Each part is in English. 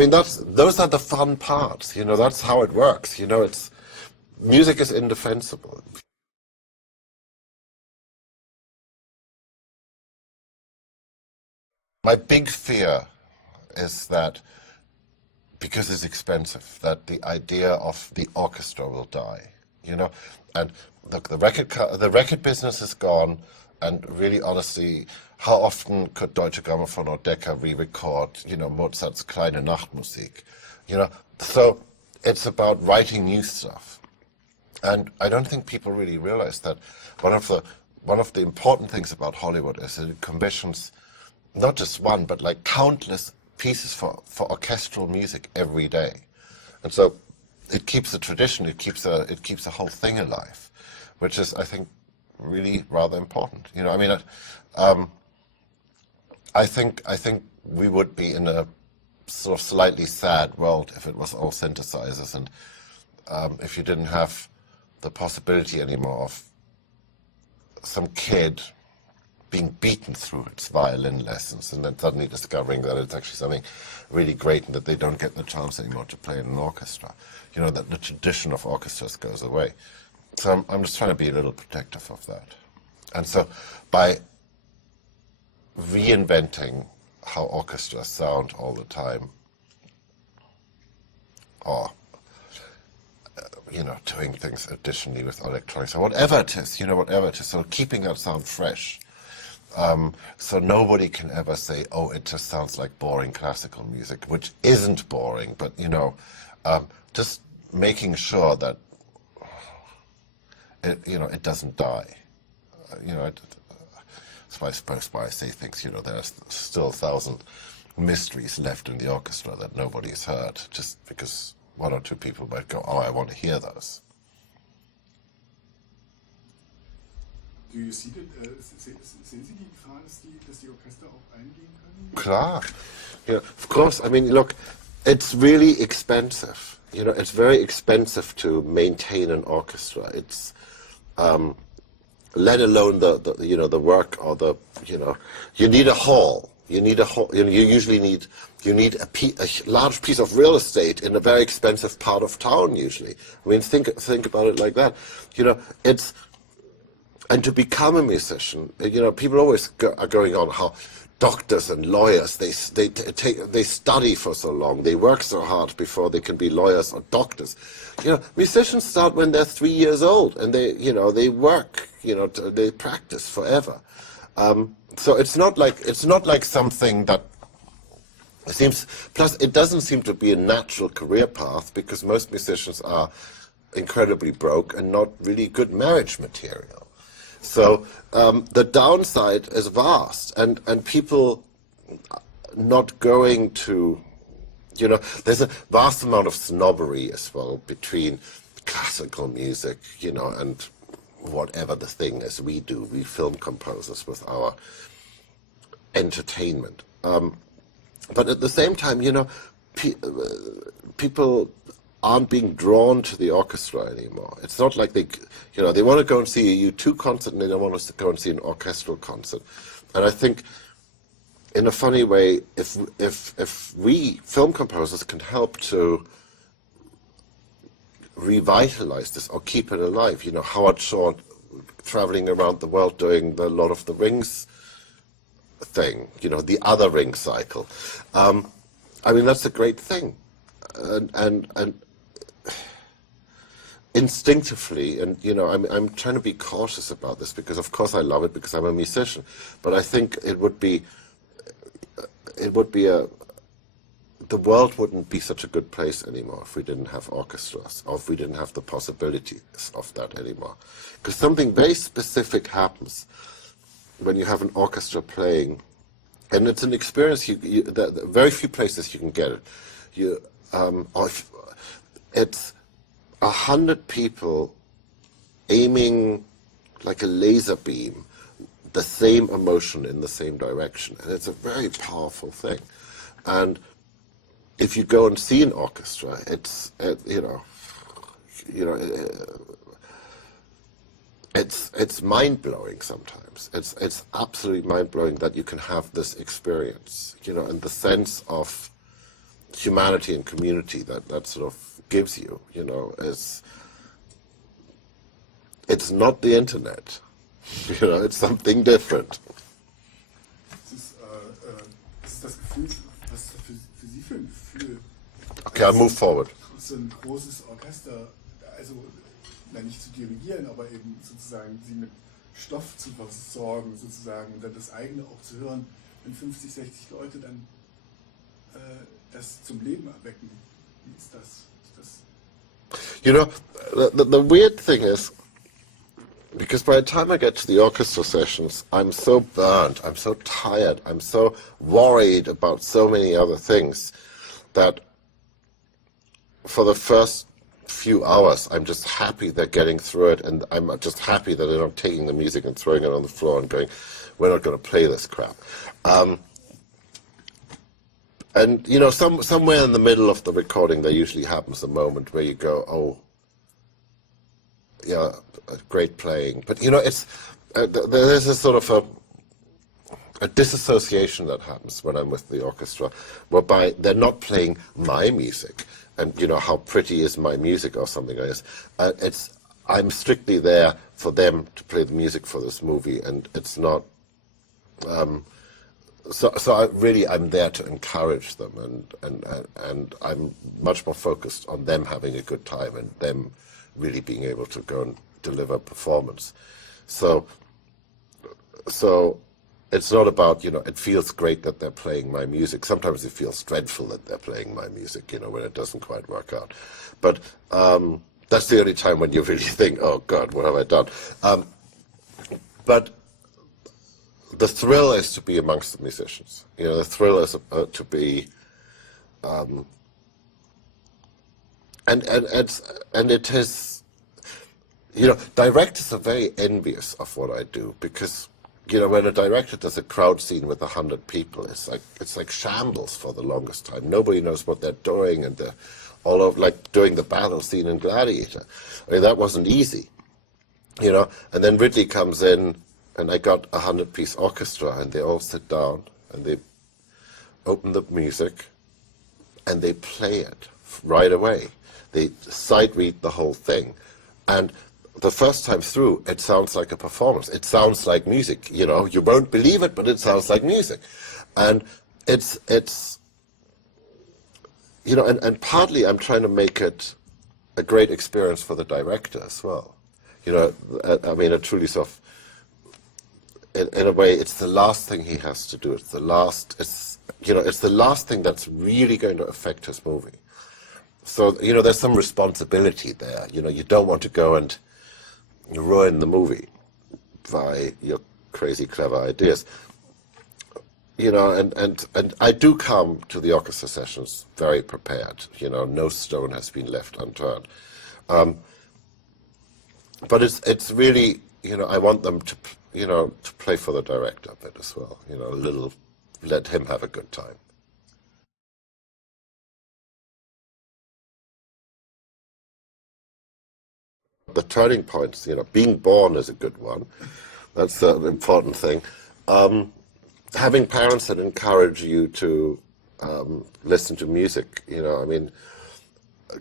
mean, those are the fun parts, you know, that's how it works, you know, music is indefensible. My big fear is that, because it's expensive, that the idea of the orchestra will die, you know, and look, the record business is gone, and really honestly, how often could Deutsche Grammophon or Decca re-record, you know, Mozart's Kleine Nachtmusik, you know? So it's about writing new stuff. And I don't think people really realize that one of the important things about Hollywood is that it commissions not just one, but like countless pieces for orchestral music every day. And so it keeps the tradition, it keeps the whole thing alive, which is, I think, really rather important. You know, I mean, I think we would be in a sort of slightly sad world if it was all synthesizers, and if you didn't have the possibility anymore of some kid being beaten through its violin lessons and then suddenly discovering that it's actually something really great and that they don't get the chance anymore to play in an orchestra. You know, that the tradition of orchestras goes away. So I'm just trying to be a little protective of that. And so by reinventing how orchestras sound all the time, or you know, doing things additionally with electronics, or whatever it is, you know, whatever it is, so keeping that sound fresh. So nobody can ever say, oh, it just sounds like boring classical music, which isn't boring, but, you know, just making sure that it doesn't die. You know, that's why I suppose why I say things, you know, there's still 1,000 mysteries left in the orchestra that nobody's heard, just because one or two people might go, oh, I want to hear those. Do you see that, sehen Sie die Gefahr, dass die Orchester auch eingehen können? Klar. Yeah, of course. I mean, look, it's really expensive. You know, it's very expensive to maintain an orchestra. It's, let alone the work or you need a hall. You need a hall. You usually need a large piece of real estate in a very expensive part of town. Usually, I mean, think about it like that. You know, it's. And to become a musician, you know, people always are going on how doctors and lawyers, they study for so long, they work so hard before they can be lawyers or doctors. You know, musicians start when they're 3 years old, and they work, you know, they practice forever. So it's not like something that seems. Plus, it doesn't seem to be a natural career path, because most musicians are incredibly broke and not really good marriage material. So the downside is vast, and people not going to, you know, there's a vast amount of snobbery as well between classical music, you know, and whatever the thing is we do, we film composers, with our entertainment. But at the same time, you know, people aren't being drawn to the orchestra anymore. It's not like they want to go and see a U2 concert and they don't want us to go and see an orchestral concert. And I think, in a funny way, if we film composers can help to revitalize this or keep it alive, you know, Howard Shore traveling around the world doing the Lord of the Rings thing, you know, the other ring cycle. I mean, that's a great thing. And instinctively, and you know, I'm trying to be cautious about this, because of course I love it because I'm a musician, but I think the world wouldn't be such a good place anymore if we didn't have orchestras, or if we didn't have the possibilities of that anymore. Because something very specific happens when you have an orchestra playing, and it's an experience that very few places you can get it. It's 100 people aiming like a laser beam, the same emotion in the same direction, and it's a very powerful thing. And if you go and see an orchestra, it's it's mind-blowing sometimes. It's absolutely mind-blowing that you can have this experience, you know, and the sense of humanity and community that sort of gives you, is it's not the internet. It's something different. Was ist das Gefühl, was für Sie für ein Gefühl? Okay, I'll move forward. So ein großes Orchester, also nicht zu dirigieren, aber eben sozusagen Sie mit Stoff zu versorgen, sozusagen, und dann das eigene auch zu hören, wenn 50, 60 Leute dann das zum Leben erwecken. Wie ist das? The weird thing is, because by the time I get to the orchestra sessions, I'm so burnt, I'm so tired, I'm so worried about so many other things that for the first few hours, I'm just happy they're getting through it, and I'm just happy that they're not taking the music and throwing it on the floor and going, we're not going to play this crap. And, somewhere in the middle of the recording, there usually happens a moment where you go, oh, yeah, great playing. But, it's there's a sort of a disassociation that happens when I'm with the orchestra, whereby they're not playing my music, and, how pretty is my music or something like this. I'm strictly there for them to play the music for this movie, and it's not... So I'm there to encourage them, and I'm much more focused on them having a good time and them really being able to go and deliver performance. So it's not about, it feels great that they're playing my music. Sometimes it feels dreadful that they're playing my music, when it doesn't quite work out. But that's the only time when you really think, oh God, what have I done? But the thrill is to be amongst the musicians. The thrill is to be, and it is, directors are very envious of what I do, because when a director does a crowd scene with 100 people, it's like shambles for the longest time. Nobody knows what they're doing, and they're all over, like doing the battle scene in Gladiator. I mean, that wasn't easy, And then Ridley comes in, and I got a 100-piece orchestra, and they all sit down, and they open the music, and they play it right away. They sight read the whole thing, and the first time through, it sounds like a performance. It sounds like music. You won't believe it, but it sounds like music, and it's and partly I'm trying to make it a great experience for the director as well. I mean, a truly sort of. In a way, it's the last thing he has to do. It's the last thing that's really going to affect his movie. So, there's some responsibility there. You don't want to go and ruin the movie by your crazy, clever ideas. And I do come to the orchestra sessions very prepared. No stone has been left unturned. But it's really, I want them to play for the director a bit as well. A little, let him have a good time. The turning points, being born is a good one. That's an important thing. Having parents that encourage you to listen to music, I mean,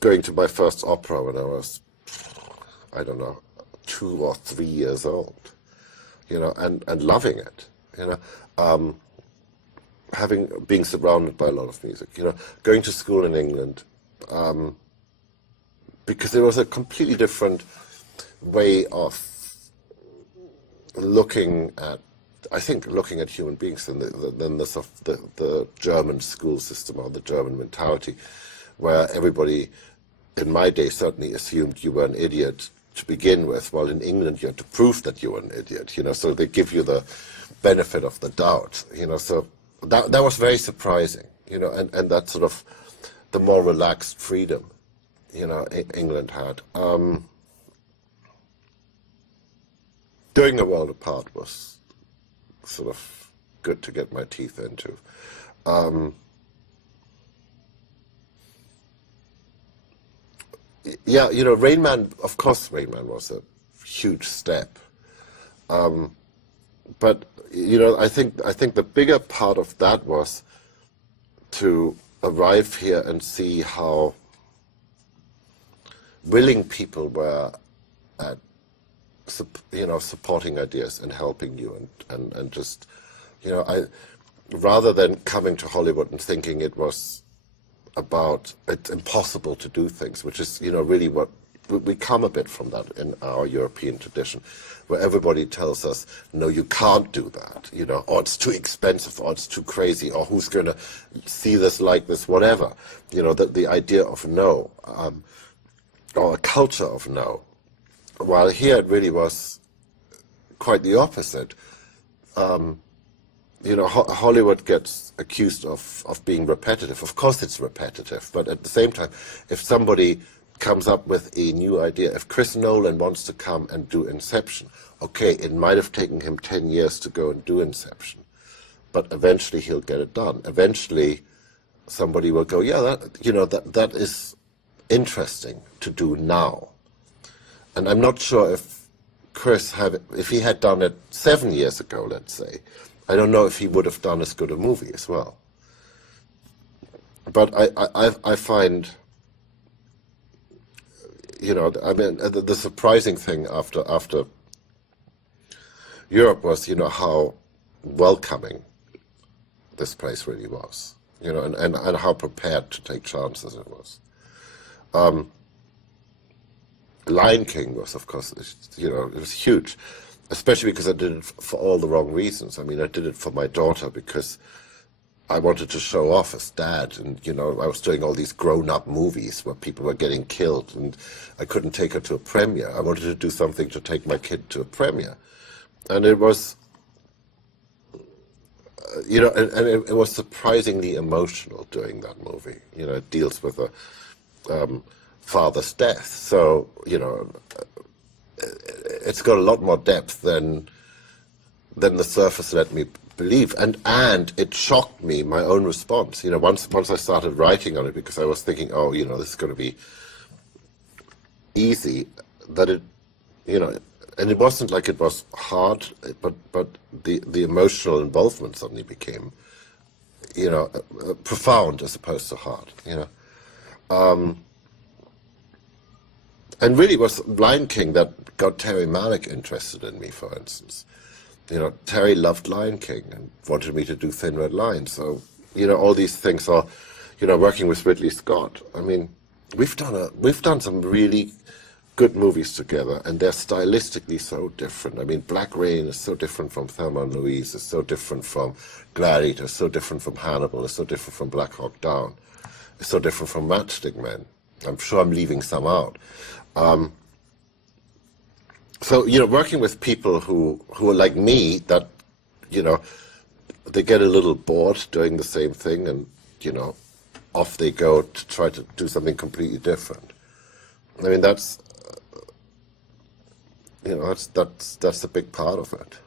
going to my first opera when I was, I don't know, 2 or 3 years old. And loving it, being surrounded by a lot of music, going to school in England, because there was a completely different way of looking at human beings than the German school system or the German mentality, where everybody, in my day, certainly assumed you were an idiot to begin with, while in England you had to prove that you were an idiot, so they give you the benefit of the doubt, so that was very surprising, and that sort of the more relaxed freedom, England had. Doing A World Apart was sort of good to get my teeth into. Yeah, Rain Man, of course Rain Man was a huge step. But, I think the bigger part of that was to arrive here and see how willing people were at supporting ideas and helping you and just, rather than coming to Hollywood and thinking it was about it's impossible to do things, which is, really what we come a bit from that in our European tradition, where everybody tells us, no, you can't do that, or it's too expensive, or it's too crazy, or who's going to see this like this, whatever. The idea of no, or a culture of no. While here it really was quite the opposite. Hollywood gets accused of being repetitive. Of course it's repetitive, but at the same time, if somebody comes up with a new idea, if Chris Nolan wants to come and do Inception, okay, it might have taken him 10 years to go and do Inception, but eventually he'll get it done. Eventually somebody will go, yeah, that is interesting to do now. And I'm not sure if if he had done it 7 years ago, let's say, I don't know if he would have done as good a movie as well. But I find, the surprising thing after Europe was, how welcoming this place really was, and how prepared to take chances it was. Lion King was, of course, it was huge, especially because I did it for all the wrong reasons. I mean, I did it for my daughter because I wanted to show off as dad, and I was doing all these grown-up movies where people were getting killed, and I couldn't take her to a premiere. I wanted to do something to take my kid to a premiere, and it was, and it was surprisingly emotional doing that movie. It deals with a father's death, so it's got a lot more depth than the surface let me believe, and it shocked me, my own response. Once I started writing on it, because I was thinking, oh, this is going to be easy, that it, and it wasn't like it was hard, but the emotional involvement suddenly became, profound as opposed to hard. And really it was Lion King that got Terry Malick interested in me, for instance. Terry loved Lion King and wanted me to do Thin Red Line. So, all these things are, working with Ridley Scott. I mean, we've done some really good movies together, and they're stylistically so different. I mean, Black Rain is so different from Thelma and Louise, it's so different from Gladiator, it's so different from Hannibal, it's so different from Black Hawk Down, it's so different from Matchstick Men. I'm sure I'm leaving some out. So, working with people who are like me, that, they get a little bored doing the same thing, and, off they go to try to do something completely different. I mean, that's a big part of it.